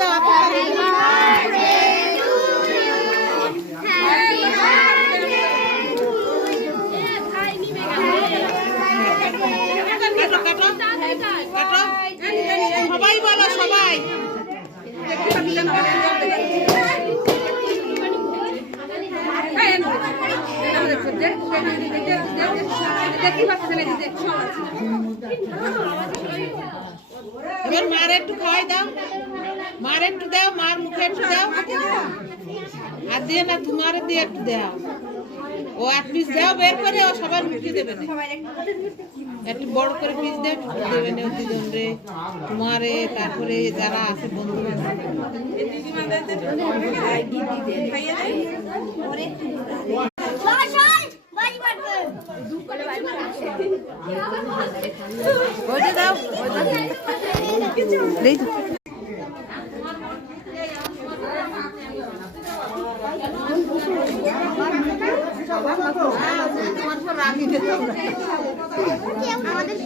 দাও সবাই বলো সবাই এবার মার একটু খাওয়াই দাও মার একটু দাও মার মুখে একটু দাও আর দিয়ে না তোমার দিয়ে একটু দাও ও এক পিস দাও বের করে ও সবার মুখে দেবে না একটু বড় করে পিস দেও দেবে না দিদন রে তোমারে তারপরে যারা আছে বন্ধু ওইটা দাও আমাদের